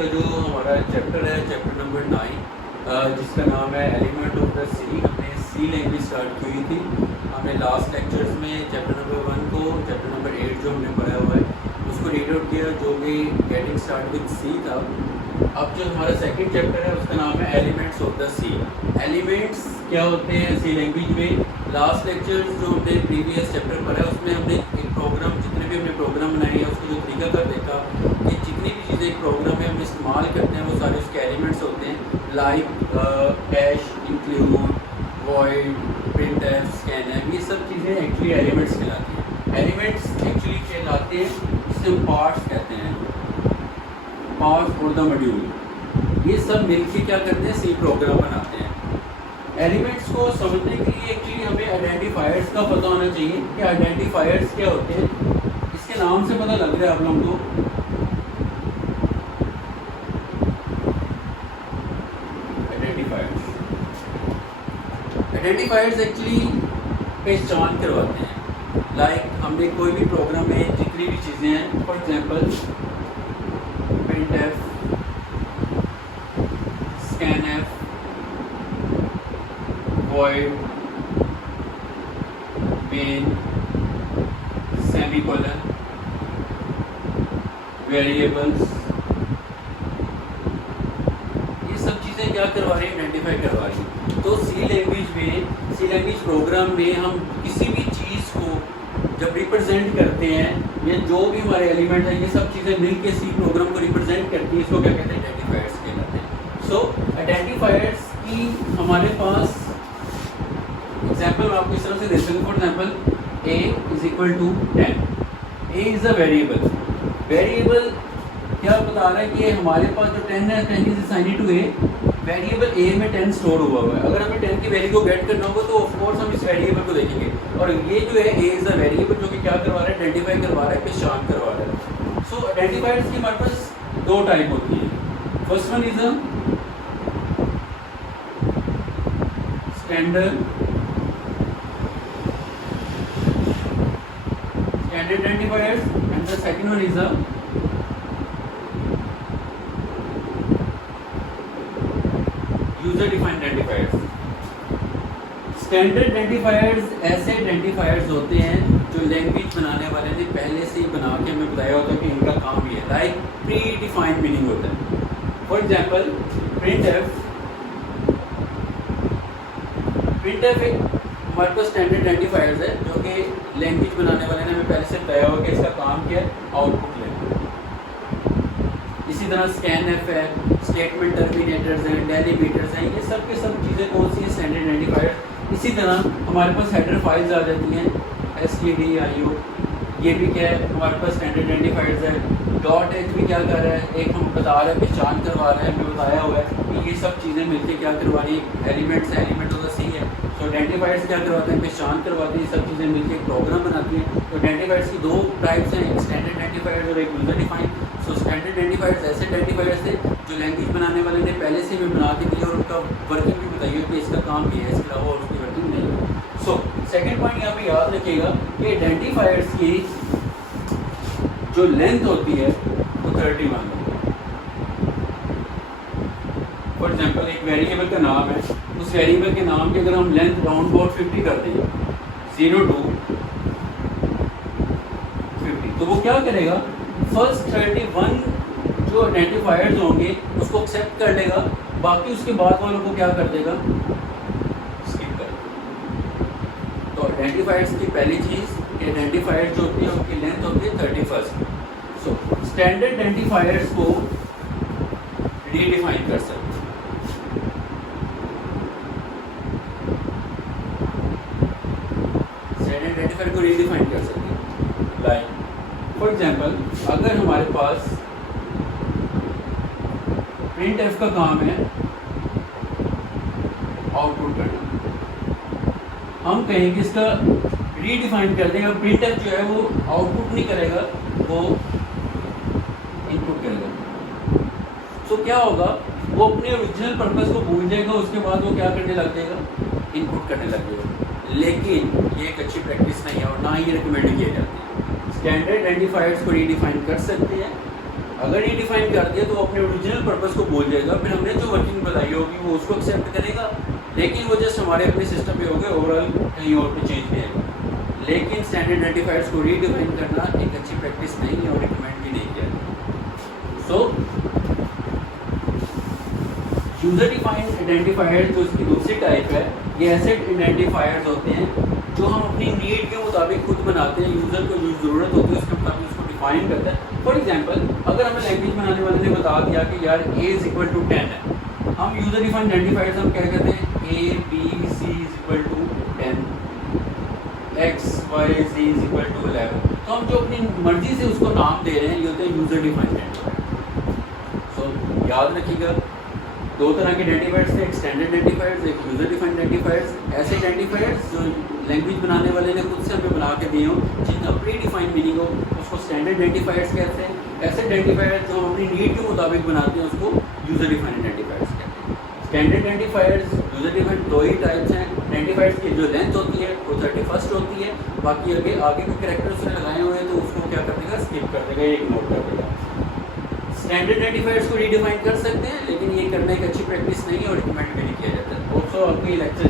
का जो हमारा चैप्टर है, चैप्टर नंबर 9, जिसका नाम है एलिमेंट ऑफ द सी। हमने सी लैंग्वेज स्टार्ट की हुई थी। हमने लास्ट लेक्चर्स में चैप्टर नंबर 1 को, चैप्टर नंबर 8 जो हमने पढ़ा हुआ है उसको रीड आउट किया, जो कि गेटिंग स्टार्ट विद सी था। अब जो हमारा सेकंड चैप्टर है उसका नाम है elements of the C. Elements क्या होते हैं सी लैंग्वेज में? लास्ट लेक्चर जो हमने प्रीवियस चैप्टर पढ़ा है उसमें हमने एक प्रोग्राम, जितने भी हमने प्रोग्राम बनाए हैं उसको जो तरीका कर देखा कि जितनी भी चीज़ें एक प्रोग्राम में हम इस्तेमाल करते हैं वो सारे उसके एलिमेंट्स होते हैं, like hash, include, void, printf, scanf. ये सब चीज़ें एक्चुअली एलिमेंट्स कहलाती हैं। एलिमेंट्स एक्चुअली कहलाते हैं जिसे हम पार्ट्स कहते हैं, पार्ट्स और द मॉड्यूल। ये सब मिलकर क्या करते हैं? सी प्रोग्राम बनाते हैं। एलिमेंट्स को समझने के लिए एक्चुअली हमें आइडेंटिफायर्स का पता होना चाहिए कि आइडेंटिफायर्स क्या होते हैं। इसके नाम से पता लग रहा है आप लोगों को। आइडेंटिफायर्स एक्चुअली पहचान करवाते हैं। लाइक हमने कोई भी प्रोग्राम में जितनी भी चीज़ें हैं, for example printf, scanf, void, main, semicolon, variables, ये सब चीज़ें क्या करवा रही है? आइडेंटिफाई करवा रही है। तो सी लैंग्वेज में, सी लैंग्वेज प्रोग्राम में हम किसी भी चीज़ को जब रिप्रेजेंट करते हैं या जो भी हमारे एलिमेंट हैं, ये सब चीज़ें मिलकर सी प्रोग्राम को रिप्रेजेंट करती है। इसको क्या कहते हैं? आइडेंटिफायर्स कहलाते हैं। सो आइडेंटिफायर्स की हमारे पास एग्जाम्पल मैं आपको इस तरह से दे सकता हूँ। For example a is equal to 10। a is a variable. Variable क्या बता रहा है कि हमारे पास जो 10 है, 10 is assigned to a। Variable a में 10 स्टोर हुआ है। अगर हमें 10 की वैल्यू को गेट करना होगा तो ऑफकोर्स हम इस वेरिएबल को देखेंगे। और ये जो है a इज़ अ वेरिएबल, जो कि क्या करवा रहा है? आइडेंटिफाई करवा रहा है, पहचान करवा रहा है। सो आइडेंटिफायर्स की हमारे पास दो टाइप होती है। First one is a standard identifiers and the second one is a user defined identifiers. Standard identifiers ऐसे आइडेंटिफायर्स होते हैं जो लैंग्वेज बनाने वाले ने पहले से ही बना के हमें बताया होता है कि इनका काम ये है। लाइक प्री डिफाइंड मीनिंग होता है। For example printf. प्रिंटफ एक हमारे पास स्टैंडर्ड आइडेंटिफायर्स है जो कि लैंग्वेज बनाने वाले ने हमें पहले से बताया हुआ कि इसका काम क्या है? आउटपुट लेना। इसी तरह स्कैनफ है, स्टेटमेंट टर्मिनेटर्स हैं, डेलिमिटर्स हैं, ये सब के सब चीज़ें कौन सी है? Standard identifiers. इसी तरह हमारे पास हेडर फाइल्स आ जाती हैं, stdio, ये भी क्या है? हमारे पास स्टैंडर्ड आइडेंटिफायर्स है। डॉट एच भी क्या कर रहा है? एक हम बता रहे हैं, पहचान करवा रहे हैं, हमें बताया हुआ है कि ये सब चीज़ें मिलकर क्या करवा रही है? एलिमेंट्स है, एलिमेंट ऑफ द सी है। तो आइडेंटिफायर्स क्या करवाते हैं? पहचान करवाते हैं। सब चीज़ें मिलकर एक प्रोग्राम बनाती हैं। तो आइडेंटिफायर्स की दो टाइप्स हैं, एक स्टैंडर्ड आइडेंटिफायर्स और एक user defined. So standard identifiers ऐसे आइडेंटिफायर्स थे जो लैंग्वेज बनाने वाले ने पहले से भी बना के दिया और उनका वर्किंग भी बताइए कि इसका काम ये है, इसके अलावा और उसकी वर्किंग नहीं है। सो सेकेंड पॉइंट यहाँ पे याद रखिएगा कि आइडेंटिफायर्स की जो लेंथ होती है वो 31 होती है। फॉर एग्जाम्पल एक वेरिएबल का नाम है, उस वेरिएबल के नाम की अगर हम लेंथ राउंड अबाउट 50 कर देंगे, 0 to 50, तो वो क्या करेगा? फर्स्ट 31 जो आइडेंटिफायर्स होंगे उसको एक्सेप्ट कर लेगा, बाकी उसके बाद वालों को क्या कर देगा? स्किप कर देगा। तो आइडेंटिफायर्स की पहली चीज़, आइडेंटिफायर जो होती है उनकी लेंथ होती है 31। सो स्टैंडर्ड आइडेंटिफायर्स को रीडिफाइन कर सकते हैं। स्टैंडर्ड आइडेंटिफायर को रीडिफाइन कर सकते हैं। लाइक फॉर एग्जांपल अगर हमारे पास प्रिंटफ का काम है आउटपुट करना, हम कहेंगे इसका रीडिफाइन कर देगा। प्रिंटफ जो है वो आउटपुट नहीं करेगा, वो इनपुट करेगा। सो क्या होगा? वो अपने ओरिजिनल पर्पस को भूल जाएगा, उसके बाद वो क्या करने लग जाएगा? इनपुट करने लग जाएगा। लेकिन ये एक अच्छी प्रैक्टिस नहीं है और ना ही रिकमेंड किया जाती है। स्टैंडर्ड आइडेंटिफायर्स को रीडिफाइन कर सकते हैं अगर ये डिफाइन कर दिया तो वो अपने ओरिजिनल पर्पस को भूल जाएगा, फिर हमने जो वर्किंग बताई होगी वो उसको एक्सेप्ट करेगा, लेकिन वो जस्ट हमारे अपने सिस्टम पे होगा, ओवरऑल कहीं और पे चेंज नहीं आएगा। लेकिन स्टैंडर्ड आइडेंटिफायर्स को रीडिफाइन करना एक अच्छी प्रैक्टिस नहीं है और रिकमेंड भी नहीं किया। सो यूजर डिफाइंड आइडेंटिफायर जो इसकी दूसरी टाइप है, ये ऐसे आइडेंटिफायर्स होते हैं जो हम अपनी नीड के मुताबिक खुद बनाते हैं, यूज़र को जो ज़रूरत होती है उसके मुताबिक उसको डिफाइन करते हैं। फॉर एग्जांपल अगर हमें लैंग्वेज बनाने वाले ने बता दिया कि यार a इज इक्वल टू 10 है, हम यूज़र डिफाइंड आइडेंटिफायर्स हम क्या कहते हैं, a b c is equal to 10, x y z is equal to 11। तो हम जो अपनी मर्जी से उसको नाम दे रहे हैं ये होते हैं यूज़र डिफाइंड आइडेंटिफायर। सो याद रखिएगा दो तरह के आइडेंटिफायर्स थे, एक स्टैंडर्ड आइडेंटिफायर्स, एक यूजर डिफाइंड आइडेंटिफायर्स। ऐसे आइडेंटिफायर्स जो लैंग्वेज बनाने वाले ने खुद से हमें बना के दिए हो, जिनका प्री डिफाइंड मीनिंग हो, उसको स्टैंडर्ड आइडेंटिफायर्स कहते हैं। ऐसे आइडेंटिफायर्स जो हम अपनी नीड के मुताबिक बनाते हैं उसको यूजर डिफाइंड आइडेंटिफायर्स कहते हैं। स्टैंडर्ड आइडेंटिफायर्स, यूजर डिफाइंड दो ही टाइप्स हैं। आइडेंटिफायर्स की जो लेंथ होती है वो 31 होती है, बाकी आगे के कैरेक्टर उसने लगाए हुए हैं तो उसको क्या कर देगा, स्किप कर देगा, इग्नोर कर देगा। स्टैंडर्ड आइडेंटिफायर्स को रीडिफाइन कर सकते हैं, लेकिन ये करना एक अच्छी प्रैक्टिस नहीं है और रिकमेंड भी नहीं किया जाता है। ऑल्सो आपकी लेक्चर